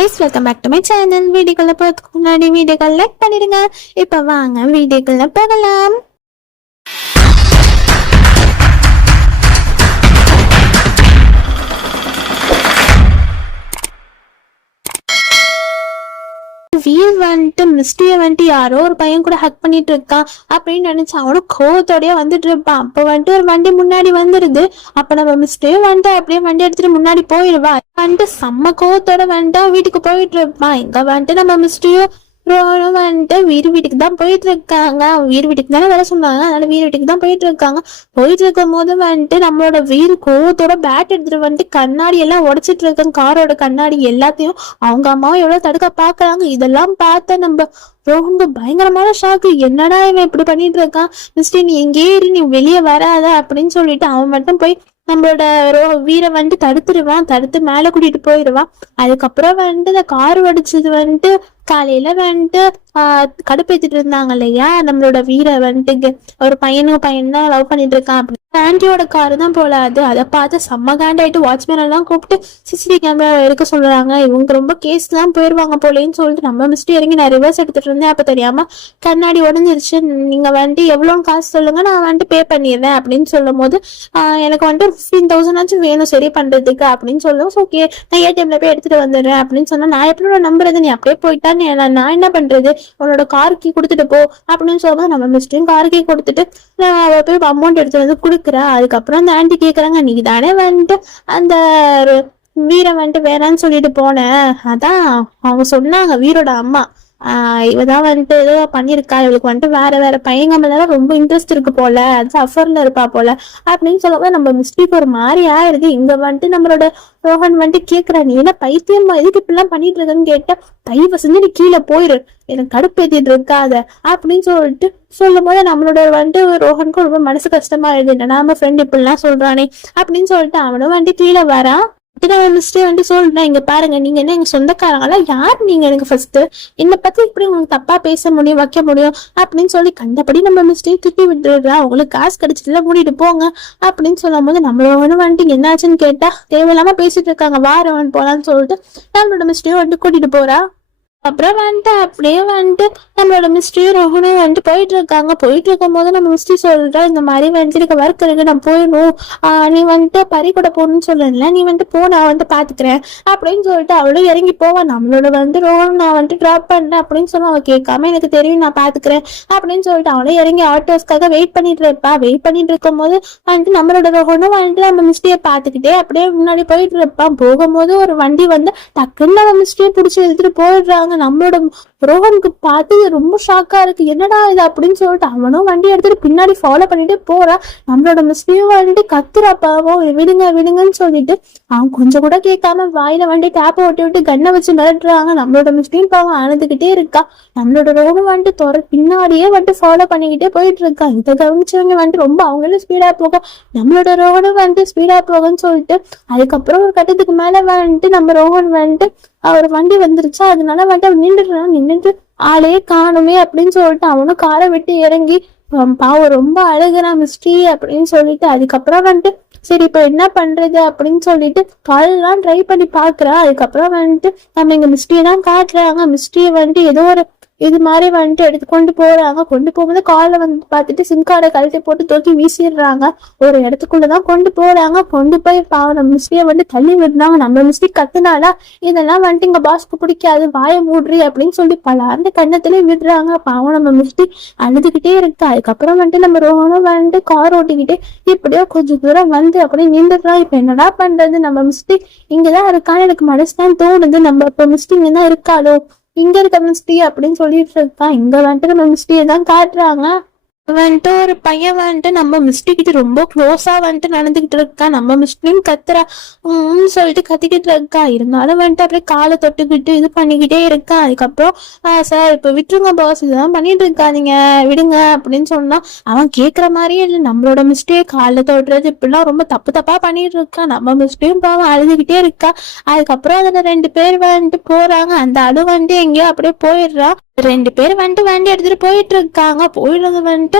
Guys welcome back to my channel வீடியோக்குள்ள போகிறதுக்கு முன்னாடி வீடியோக்கள் லைக் பண்ணிடுங்க. இப்போ வாங்க வீடியோக்குள்ள போகலாம். வீல் வந்துட்டு மிஸ்டிய வந்துட்டு யாரோ ஒரு பையன் கூட ஹக் பண்ணிட்டு இருக்கான் அப்படின்னு நினைச்சு அவனும் கோவத்தோடய வந்துட்டு இருப்பான். அப்போ வந்துட்டு ஒரு வண்டி முன்னாடி வந்துருது. அப்ப நம்ம மிஸ்டியும் வந்துட்டு அப்படியே வண்டி எடுத்துட்டு முன்னாடி போயிடுவா வந்துட்டு செம்ம கோவத்தோட வந்துட்டு வீட்டுக்கு போயிட்டு இருப்பான். இங்க வந்துட்டு நம்ம மிஸ்டியும் அப்புறம் வந்துட்டு வீடு வீட்டுக்கு தான் போயிட்டு இருக்காங்க. வீடு வீட்டுக்கு தானே வேலை சொன்னாங்க அதனால வீடு வீட்டுக்கு தான் போயிட்டு இருக்காங்க. போயிட்டு இருக்கும் போது வந்துட்டு நம்மளோட வீடு கோவத்தோட பேட் எடுத்துட்டு வந்துட்டு கண்ணாடி எல்லாம் உடைச்சிட்டு இருக்காங்க காரோட கண்ணாடி எல்லாத்தையும் அவங்க அம்மாவும் எவ்வளவு தடுக்க பாக்குறாங்க இதெல்லாம் பார்த்த நம்ம ரொம்ப பயங்கரமான ஷாக்கு என்னடா இவன் இப்படி பண்ணிட்டு இருக்கான்? மிஸ்டர் நீ எங்கேயே இரு நீ வெளியே வராத அப்படின்னு சொல்லிட்டு அவன் மட்டும் போய் நம்மளோட ரோ வீரை வந்துட்டு தடுத்துருவான் தடுத்து மேல கூட்டிட்டு போயிடுவான். அதுக்கப்புறம் வந்துட்டு இந்த கார் வடிச்சது வந்துட்டு காலையில வந்துட்டு ஆஹ் கடுப்பேத்திட்டு இருந்தாங்க இல்லையா? நம்மளோட வீரை வந்துட்டு ஒரு பையனும் பையன் தான் லவ் பண்ணிட்டு இருக்கான் அப்படின்னு ஆண்டியோட காரு தான் போல அது. அதை பார்த்து செம்ம காண்டாயிட்டு வாட்ச்மேன் எல்லாம் கூப்பிட்டு சிசிடிவி கேமரா இருக்க சொல்றாங்க. இவங்க ரொம்ப கேஸ் எல்லாம் போயிருவாங்க போலேன்னு சொல்லிட்டு நம்ம மிஸ்டே இறங்கி நான் ரிவர்ஸ் எடுத்துட்டு இருந்தேன். அப்ப தெரியாம கண்ணாடி உடஞ்சிருச்சு. நீங்க வந்துட்டு எவ்வளவு காசு சொல்லுங்க நான் வந்துட்டு பே பண்ணிடுறேன் அப்படின்னு சொல்லும் போது ஆஹ் எனக்கு வந்துட்டு ஃபிஃப்டீன் தௌசண்ட் ஆச்சும் வேணும். சரி பண்றதுக்கு அப்படின்னு சொல்லுவோம் ஓகே நான் ஏடிஎம்ல போய் எடுத்துட்டு வந்துடுறேன் அப்படின்னு சொன்னா நான் எப்படி நம்புறது நீ அப்படியே போயிட்டா நீ- நான் என்ன பண்றது? உன்னோட கார் கீ கொடுத்துட்டு போ. அப்படின்னு சொல்லும்போது நம்ம மிஸ்டையும் கார் கீ கொடுத்துட்டு நான் அவ போய் அமௌண்ட் எடுத்து வந்து கொடுக்குறா அதுக்கப்புறம் அந்த ஆண்டி கேக்குறாங்க நீ தானே வந்துட்டு அந்த வீரை வந்துட்டு வேணான்னு சொல்லிட்டு போனேன் அதான் அவங்க சொன்னாங்க வீரோட அம்மா. ஆஹ் இவதான் வந்துட்டு ஏதோ பண்ணிருக்கா இவளுக்கு வந்துட்டு வேற வேற பையங்க மேல ரொம்ப இன்ட்ரெஸ்ட் இருக்கு போல. அது அஃபர்ல இருப்பா போல. அப்படின்னு சொல்லும்போது நம்ம மிஸ்டேக் ஒரு மாதிரி ஆயிருது. இங்க வந்துட்டு நம்மளோட ரோஹன் வந்துட்டு கேக்குறா நீ என்ன பைத்தியம்? எதுக்கு இப்படிலாம் பண்ணிட்டு இருக்கன்னு கேட்டா தயவு செஞ்சு நீ கீழே போயிரு. எனக்கு கடுப்பேத்திட்டு இருக்காத. அப்படின்னு சொல்லிட்டு சொல்லும் போது நம்மளோட வந்துட்டு ரோஹனுக்கும் ரொம்ப மனசு கஷ்டமா இருக்கு என்ன நம்ம ஃப்ரெண்ட் இப்படிலாம் சொல்றானே? அப்படின்னு சொல்லிட்டு அவனும் வந்துட்டு கீழே வரான். மிஸ்டே வந்து சொல்றேன். இங்க பாருங்க நீங்க என்ன எங்க சொந்தக்காரங்களா? யார் நீங்க எனக்கு ஃபர்ஸ்ட் என்னை பத்தி இப்படி உங்களுக்கு தப்பா பேச முடியும் வைக்க முடியும் அப்படின்னு சொல்லி கண்டபடி நம்ம மிஸ்டே திட்டி விட்டுடுறா. உங்களுக்கு காசு கிடைச்சதுல மூடிட்டு போங்க அப்படின்னு சொல்லும் போது நம்மளோட வந்துட்டு என்னாச்சுன்னு கேட்டா தேவையில்லாம பேசிட்டு இருக்காங்க. வாரவன் போலான்னு சொல்லிட்டு நம்மளோட மிஸ்டே வந்துட்டு கூட்டிட்டு போறா. அப்புறம் வந்துட்டு அப்படியே வந்துட்டு நம்மளோட மிஸ்ட்ரியும் ரோஹனும் வந்துட்டு போயிட்டு இருக்காங்க போயிட்டு இருக்கும் போது நம்ம மிஸ்ட்ரி சொல்றா இந்த மாதிரி வந்துட்டு எனக்கு ஒர்க் இருக்கு நான் போயிடணும். நீ வந்துட்டு பறி கூட போகணும்னு சொல்லல நீ வந்துட்டு போ நான் வந்துட்டு பாத்துக்கிறேன். அப்படின்னு சொல்லிட்டு அவளும் இறங்கி போவா. நம்மளோட வந்து ரோஹன் நான் வந்துட்டு ட்ராப் பண்ணேன் அப்படின்னு சொன்னா அவ கேட்காம எனக்கு தெரியும் நான் பாத்துக்கிறேன். அப்படின்னு சொல்லிட்டு அவளும் இறங்கி ஆட்டோஸ்க்காக வெயிட் பண்ணிட்டு இருப்பா. வெயிட் பண்ணிட்டு இருக்கும் போது வந்துட்டு நம்மளோட ரோஹனும் வந்துட்டு நம்ம மிஸ்டியை பார்த்துக்கிட்டே அப்படியே முன்னாடி போயிட்டு இருப்பான் போகும்போது ஒரு வண்டி வந்து டக்குன்னு நம்ம மிஸ்டியை பிடிச்சி எடுத்துட்டு போயிடுறாங்க. நம்மளோட ரோஹனுக்கு பார்த்து ரொம்ப ஷாக்கா இருக்கு. என்னடா இது அப்படின்னு சொல்லிட்டு அவனும் வண்டி எடுத்துட்டு பின்னாடி ஃபாலோ பண்ணிட்டு போறான் நம்மளோட மிஸ்டியும் வந்துட்டு கத்துறா பாவம். விடுங்க விடுங்கன்னு சொல்லிட்டு அவன் கொஞ்சம் கூட கேட்காம வாயில வண்டி டேப்பை ஒட்டி விட்டு கண்ணை வச்சு மிரட்டுறாங்க. நம்மளோட மிஸ்டியும் பாவம் அழுதுகிட்டே இருக்கா. நம்மளோட ரோஹன் வந்துட்டு துற பின்னாடியே வந்துட்டு ஃபாலோ பண்ணிக்கிட்டே போயிட்டு இருக்கா. இதை கவனிச்சவங்க வந்துட்டு ரொம்ப அவங்களும் ஸ்பீடா போகும் நம்மளோட ரோஹனும் வந்துட்டு ஸ்பீடா போகும்னு சொல்லிட்டு அதுக்கப்புறம் ஒரு கட்டத்துக்கு மேல வந்துட்டு நம்ம ரோஹன் வந்துட்டு அவர் வண்டி வந்துருச்சா? அதனால வந்துட்டு நின்றுடுறான். நின்றுடுறான் நின்றுட்டு ஆளே காணுமே அப்படின்னு சொல்லிட்டு அவனும் காரை விட்டு இறங்கி பாவம் ரொம்ப அழுகுறான் மிஸ்ட்ரி அப்படின்னு சொல்லிட்டு அதுக்கப்புறம் வந்துட்டு சரி இப்போ என்ன பண்றது? அப்படின்னு சொல்லிட்டு காலெல்லாம் ட்ரை பண்ணி பாக்குறா அதுக்கப்புறம் வந்துட்டு நம்ம இங்க மிஸ்ட்ரியை தான் காட்டுறாங்க. மிஸ்டியை வந்துட்டு ஏதோ ஒரு இது மாதிரி வந்துட்டு எடுத்து கொண்டு போறாங்க. கொண்டு போகும்போது காலை வந்து பார்த்துட்டு சிம் கார்டை கழட்டி போட்டு தூக்கி வீசிடுறாங்க. ஒரு இடத்துக்குள்ளதான் கொண்டு போறாங்க. கொண்டு போய் பாவம் நம்ம மிஸ்டியை வந்து தள்ளி விடுறாங்க. நம்ம மிஸ்டி கத்துனாலா இதெல்லாம் வந்துட்டு இங்க பாஸ்க்கு பிடிக்காது. வாயை மூடுறி அப்படின்னு சொல்லி பல அந்த கண்ணத்திலே விடுறாங்க. பாவம் நம்ம மிஸ்டி அழுதுகிட்டே இருக்கு. அதுக்கப்புறம் வந்துட்டு நம்ம ரோஹனும் வந்துட்டு கார் ஓட்டிக்கிட்டே இப்படியோ கொஞ்சம் தூரம் வந்து அப்படியே நின்றுடுறான் இப்ப என்னடா பண்றது? நம்ம மிஸ்டி இங்கதான் இருக்கான்னு எனக்கு மனசுதான் தோணுது. நம்ம இப்ப மிஸ்டி இங்கதான் இருக்காளோ? இங்க இருக்க மிஸ்டி அப்படின்னு சொல்லிட்டு இருக்கான் இங்க வந்துட்டு நம்ம மிஸ்டியை தான் காட்டுறாங்க. வந்துட்டு ஒரு பையன் வந்துட்டு நம்ம மிஸ்டி கிட்ட ரொம்ப க்ளோஸா வந்துட்டு நடந்துகிட்டு இருக்கா? நம்ம மிஸ்டியும் கத்துறா. உம் சொல்லிட்டு கத்திக்கிட்டு இருக்கா. இருந்தாலும் வந்துட்டு அப்படியே காலை தொட்டுக்கிட்டு இது பண்ணிக்கிட்டே இருக்கா. அதுக்கப்புறம் சார் இப்ப விட்டுருங்க பாஸ் இதெல்லாம் பண்ணிட்டு இருக்காதீங்க. விடுங்க. அப்படின்னு சொன்னா அவன் கேக்குற மாதிரியே இல்லை. நம்மளோட மிஸ்டேக் காலை தொடுறது இப்படிலாம் ரொம்ப தப்பு தப்பா பண்ணிட்டு இருக்கா. நம்ம மிஸ்டேயும் பாவம் அழுதுகிட்டே இருக்கா. அதுக்கப்புறம் அதுல ரெண்டு பேர் வந்துட்டு போறாங்க. அந்த அழு வந்துட்டு எங்கேயோ அப்படியே போயிடுறா. ரெண்டு பேர் வந்துட்டு வண்டி எடுத்துட்டு போயிட்டு இருக்காங்க. போயிடுறது வந்துட்டு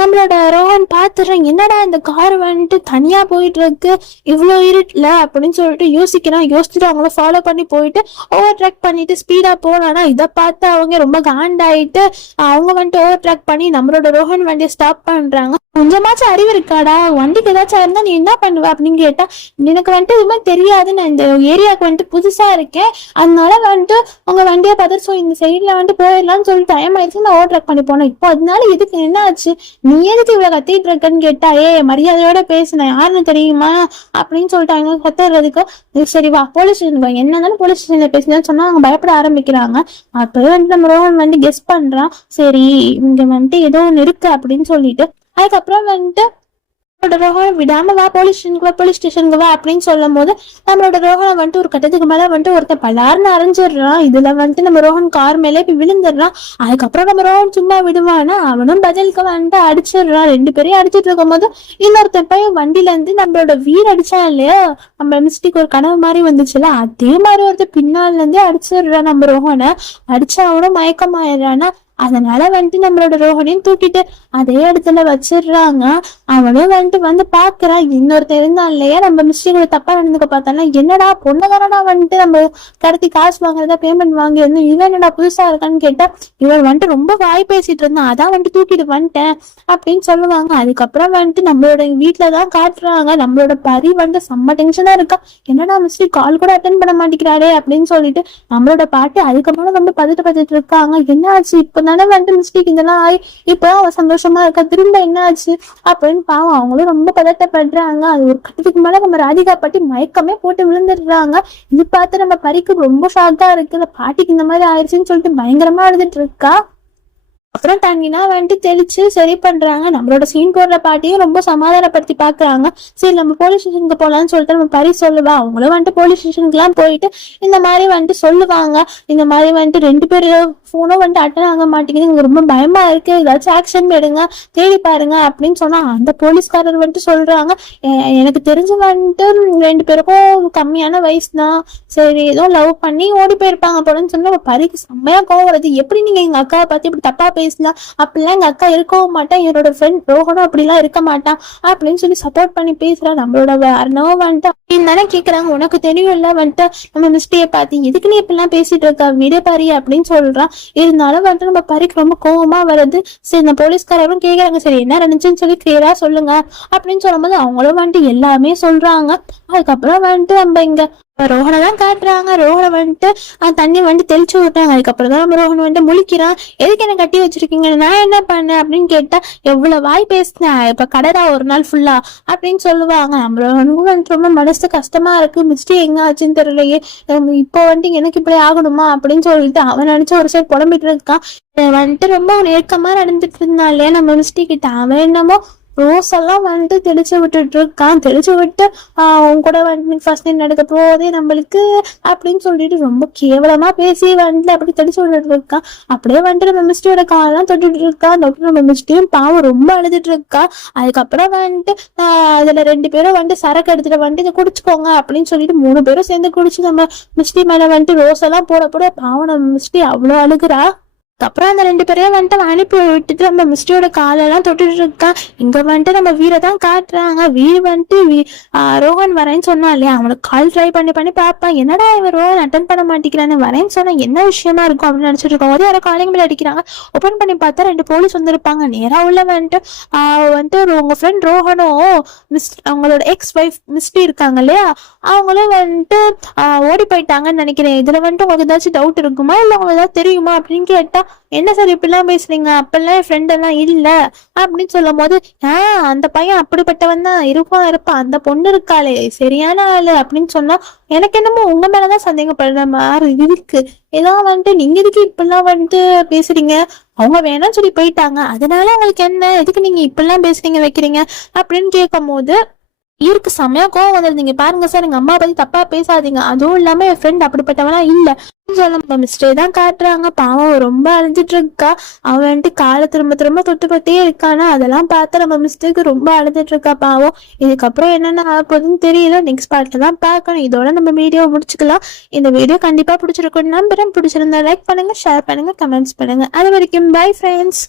நம்மளோட ரோஹன் பாத்துறான். என்னடா இந்த கார் வந்துட்டு தனியா போயிட்டு இருக்கு இவ்வளோ இருட்டுல அப்படின்னு சொல்லிட்டு யோசிக்கிறான். யோசிச்சுட்டு அவங்கள ஃபாலோ பண்ணி போயிட்டு ஓவர் ட்ராக் பண்ணிட்டு ஸ்பீடா போனானா இதை பார்த்து அவங்க ரொம்ப காண்டாயிட்டு அவங்க வந்துட்டு ஓவர் ட்ராக் பண்ணி நம்மளோட ரோஹன் வண்டியை ஸ்டாப் பண்றாங்க. கொஞ்சமாச்சும் அறிவு இருக்காடா? வண்டிக்கு ஏதாச்சும் இருந்தா நீ என்ன பண்ணுவ அப்படின்னு கேட்டா எனக்கு வந்துட்டு எதுவுமே தெரியாது. நான் இந்த ஏரியாவுக்கு வந்துட்டு புதுசா இருக்கேன். அதனால வந்துட்டு உங்க வண்டியை பார்த்து ஸோ இந்த சைட்ல வந்துட்டு போயிடலாம்னு சொல்லிட்டு டைம் ஆயிடுச்சு நான் ஓவர் ட்ராக் பண்ணி போனேன். இப்போ அதனால இதுக்கு என்ன ஆச்சு? நீ எதுக்கு இவ்வளவு கத்திட்டு இருக்கன்னு கேட்டா ஏ மரியாதையோட பேசுனேன் யாருன்னு தெரியுமா? அப்படின்னு சொல்லிட்டாங்க. கத்துறதுக்கு சரி வா போலீஸ் ஸ்டேஷன் வா என்னதானே போலீஸ் ஸ்டேஷன்ல பேசினான்னு சொன்னா அவங்க பயப்பட ஆரம்பிக்கிறாங்க. அப்பவே வந்துட்டு நம்ம ரோஹன் வந்து கெஸ் பண்றான். சரி இங்க வந்துட்டு ஏதோ ஒன்று இருக்கு அப்படின்னு சொல்லிட்டு அதுக்கப்புறம் வந்துட்டு நம்மளோட ரோஹனை விடாம வா போலீஸ் ஸ்டேஷனுக்கு வா போலீஸ் ஸ்டேஷனுக்கு வா அப்படின்னு சொல்லும் போது நம்மளோட ரோஹனை வந்துட்டு ஒரு கட்டத்துக்கு மேல வந்துட்டு ஒருத்தன் பலார்னு அரைஞ்சிடுறான். இதுல வந்துட்டு நம்ம ரோஹன் கார் மேலே போய் விழுந்துடுறான். அதுக்கப்புறம் நம்ம ரோஹன் சும்மா விடுவானா? அவனும் பதிலுக்கு வந்துட்டு அடிச்சிடுறான். ரெண்டு பேரையும் அடிச்சிட்டு இருக்கும் போது இன்னொருத்தன் பையன் வண்டியில இருந்து நம்மளோட வீர் அடிச்சான் இல்லையா? நம்ம மிஸ்டேக் ஒரு கனவு மாதிரி வந்துச்சுல? அதே மாதிரி ஒருத்தர் பின்னால இருந்தே அடிச்சிடுறான் நம்ம ரோஹனை. அடிச்சா அவனும் மயக்கமாயிடுறானா? அதனால வந்துட்டு நம்மளோட ரோஹனையும் தூக்கிட்டு அதே இடத்துல வச்சிடுறாங்க. அவனும் வந்துட்டு வந்து பாக்குறான் இன்னொருத்தன் இருந்தான் இல்லையா நம்ம மிஸ்டேக் தப்பா நடந்துக்க பார்த்தானா என்னடா பொண்ணுதானடா வந்துட்டு நம்ம கடத்தி காசு வாங்குறதா பேமெண்ட் வாங்கியிருந்தோம் இவன் என்னடா புதுசா இருக்கான்னு கேட்டா இவன் வந்துட்டு ரொம்ப வாய் பேசிட்டு இருந்தான் அதான் வந்துட்டு தூக்கிட்டு வந்துட்டேன் அப்படின்னு சொல்லுவாங்க. அதுக்கப்புறம் வந்துட்டு நம்மளோட வீட்டுல தான் காட்டுறாங்க. நம்மளோட பரி வந்துட்டு செம்ம டென்ஷனா இருக்கா. என்னடா மிஸ்டேக் கால் கூட அட்டன் பண்ண மாட்டேங்கிறாரே அப்படின்னு சொல்லிட்டு நம்மளோட பாட்டி அதுக்கப்புறம் ரொம்ப பதட்டு பதட்டு இருக்காங்க. என்ன ஆச்சு இப்போ அதனால வந்துட்டு மிஸ்டேக் இதெல்லாம் ஆகி இப்போ அவ சந்தோஷமா இருக்கா? திரும்ப என்ன ஆச்சு அப்படின்னு பாவம் அவங்களும் ரொம்ப பதட்டப்படுறாங்க. அது ஒரு கட்டத்துக்கு மேல நம்ம ராதிகா பாட்டி மயக்கமே போட்டு விழுந்துடுறாங்க. இது பார்த்து நம்ம பறிக்கு ரொம்ப ஷாக்கா இருக்கு. பாட்டிக்கு இந்த மாதிரி ஆயிடுச்சுன்னு சொல்லிட்டு பயங்கரமா எழுதிட்டு இருக்கா? அப்புறம் தண்ணினா வந்துட்டு தெளிச்சு சரி பண்றாங்க. நம்மளோட சீன் போடுற பாட்டியும் ரொம்ப சமாதானப்படுத்தி பாக்குறாங்க சரி நம்ம போலீஸ் ஸ்டேஷனுக்கு போலாம்னு சொல்லிட்டு நம்ம பரி சொல்லுவா. அவங்களும் வந்துட்டு போலீஸ் ஸ்டேஷனுக்கு எல்லாம் போயிட்டு இந்த மாதிரி வந்துட்டு சொல்லுவாங்க. இந்த மாதிரி வந்துட்டு ரெண்டு பேரும் ஃபோனும் வந்துட்டு அட்டன் ஆக மாட்டேங்குது. எனக்கு ரொம்ப பயமா இருக்கு. ஏதாச்சும் ஆக்ஷன் எடுங்க. தேடி பாருங்க அப்படின்னு சொன்னா அந்த போலீஸ்காரர் வந்துட்டு சொல்றாங்க. எனக்கு தெரிஞ்ச வந்துட்டு ரெண்டு பேருக்கும் கம்மியான வயசு தான் சரி ஏதோ லவ் பண்ணி ஓடி போயிருப்பாங்க போலன்னு சொன்னா நம்ம பரிக்கு செம்மையா கோவம் வருது. எப்படி நீங்க எங்க அக்காவை பார்த்து இப்படி தப்பா பேசலாம் அப்படிலாம் எங்க அக்கா இருக்கவும் மாட்டேன் என்னோட ஃப்ரெண்ட் ரோஹனும் அப்படிலாம் இருக்க மாட்டான் அப்படின்னு சொல்லி சப்போர்ட் பண்ணி பேசுறா. நம்மளோட அர்ணவ வந்துட்டு. அப்படின்னு தானே கேக்குறாங்க. உனக்கு தெரியும்ல வந்துட்டு. நம்ம மிஸ்டேக் பார்த்து எதுக்கு நீ இப்படிலாம் பேசிட்டு இருக்க? விடபாரி அப்படின்னு சொல்றான் இருந்தாலும் வந்துட்டு நம்ம பரிக்கு ரொம்ப கோபமா வருது. சரி இந்த போலீஸ்காரரும் கேக்குறாங்க. சரி என்ன நினைச்சுன்னு சொல்லி கிளியரா சொல்லுங்க. அப்படின்னு சொல்லும்போது அவங்களும் வந்துட்டு எல்லாமே சொல்றாங்க. அதுக்கப்புறம் வந்துட்டு நம்ம இங்க ரோஹனை தான் காட்டுறாங்க. ரோஹனை வந்துட்டு அந்த தண்ணி வந்துட்டு தெளிச்சு விட்டாங்க அதுக்கப்புறம் தான் நம்ம ரோஹன் வந்துட்டு முழிக்கிறான். எதுக்கு என்ன கட்டி வச்சிருக்கீங்க? நான் என்ன பண்ணேன்? அப்படின்னு கேட்டா எவ்வளவு வாய் பேசினேன் இப்ப கடடா ஒரு நாள் ஃபுல்லா அப்படின்னு சொல்லுவாங்க. நம்ம ரோஹனுக்கும் வந்துட்டு ரொம்ப மனசு கஷ்டமா இருக்கு. மிஸ்டேக் எங்க ஆச்சுன்னு தெரியலையே. இப்போ வந்துட்டு எனக்கு இப்படி ஆகணுமா? அப்படின்னு சொல்லிட்டு அவன் நினைச்சு ஒரு சைடு புலம்பிட்டு இருக்கான். வந்துட்டு ரொம்ப நெருக்கமா நடந்துட்டு இருந்தான் இல்லையா? நம்ம மிஸ்டேக் கிட்ட. அவன் என்னமோ ரோஸ் எல்லாம் வந்துட்டு தெளிச்சு விட்டுட்டு இருக்கான். தெளிச்சு விட்டு ஆஹ் கூட வந்துட்டு ஃபர்ஸ்ட் டைம் நடக்க போதே நம்மளுக்கு அப்படின்னு சொல்லிட்டு ரொம்ப கேவலமா பேசி வந்துட்டு அப்படி தெளிச்சு விட்டுட்டு இருக்கான். அப்படியே வந்துட்டு நம்ம மிஸ்டியோட காலெல்லாம் தொட்டுட்டு இருக்கா தொட்டு நம்ம மிஸ்டியும் பாவம் ரொம்ப அழுதுட்டு இருக்கா அதுக்கப்புறம் வந்துட்டு அதுல ரெண்டு பேரும் வந்துட்டு சரக்கு எடுத்துட்டு வந்துட்டு இதை குடிச்சுக்கோங்க அப்படின்னு சொல்லிட்டு மூணு பேரும் சேர்ந்து குடிச்சு நம்ம மிஸ்டி மேல வந்துட்டு ரோஸ் எல்லாம் போட போட பாவம் நம்ம மிஸ்டி அவ்வளோ அழுகுறா. அப்புறம் அந்த ரெண்டு பேரையும் வந்துட்டு அவன் அனுப்பி விட்டுட்டு நம்ம மிஸ்டியோட காலெல்லாம் தொட்டுட்டு இருக்கான் இங்க வந்துட்டு நம்ம வீரை தான் காட்டுறாங்க. வீர் வந்துட்டு வீ- ரோஹன் வரேன்னு சொன்னா இல்லையா? அவனுக்கு கால் ட்ரை பண்ணி பண்ணி பார்ப்பான். என்னடா இவன் ரோஹன் அட்டன் பண்ண மாட்டேங்கிறான்னு வரேன்னு சொன்னா என்ன விஷயமா இருக்கும் அப்படின்னு நினைச்சிட்டு இருக்கும். போது யாரோ காலிங் பில் அடிக்கிறாங்க. ஓப்பன் பண்ணி பார்த்தா ரெண்டு போலீஸ் வந்திருப்பாங்க. நேரா உள்ள வந்துட்டு வந்துட்டு ஒரு உங்க ஃப்ரெண்ட் ரோஹனும் மிஸ் அவங்களோட எக்ஸ் ஒய்ஃப் மிஸ்டி இருக்காங்க இல்லையா? அவங்களும் வந்துட்டு ஓடி போயிட்டாங்கன்னு நினைக்கிறேன். இதுல வந்துட்டு உங்களுக்கு ஏதாச்சும் டவுட் இருக்குமா? இல்ல உங்களுக்கு ஏதாவது தெரியுமா? அப்படின்னு கேட்டா என்ன சார் இப்படிலாம் பேசுறீங்க? அப்பெல்லாம் என் ஃப்ரெண்ட் எல்லாம் இல்ல. அப்படின்னு சொல்லும் போது ஆஹ் அந்த பையன் அப்படிப்பட்டவன் தான். இருப்பான் இருப்பான் அந்த பொண்ணு இருக்காளே. சரியான ஆளு. அப்படின்னு சொன்னா எனக்கு என்னமோ உங்க மேலதான் சந்தேகப்படுற மாதிரி இருக்கு. ஏதோ வந்துட்டு நீங்க எதுக்கு இப்பெல்லாம் வந்துட்டு பேசுறீங்க? அவங்க வேணாம்னு சொல்லி போயிட்டாங்க. அதனால உங்களுக்கு என்ன? எதுக்கு நீங்க இப்பெல்லாம் பேசுறீங்க வைக்கிறீங்க? அப்படின்னு கேட்கும் போது இருக்கு செம்மையா கோவம் வந்துருந்தீங்க. பாருங்க சார் எங்க அம்மா பத்தி தப்பா பேசாதீங்க. அதுவும் இல்லாம என் ஃப்ரெண்ட் அப்படிப்பட்டவனா இல்ல. சொல்ல மிஸ்டே தான் காட்டுறாங்க. பாவம் ரொம்ப அழிஞ்சிட்டு இருக்கா அவன் வந்துட்டு காலை திரும்ப திரும்ப தொட்டுப்பட்டே இருக்கானா அதெல்லாம் பார்த்து நம்ம மிஸ்டேக்கு ரொம்ப அழுதுட்டு இருக்கா பாவம். இதுக்கப்புறம் என்னென்ன ஆக போகுதுன்னு தெரியல. நெக்ஸ்ட் பார்ட்ல தான் பார்க்கணும். இதோட நம்ம வீடியோ முடிச்சுக்கலாம். இந்த வீடியோ கண்டிப்பா பிடிச்சிருக்கும் நம்புறேன். பிடிச்சிருந்தா லைக் பண்ணுங்க ஷேர் பண்ணுங்க கமெண்ட்ஸ் பண்ணுங்க. அது வரைக்கும் பை ஃப்ரெண்ட்ஸ்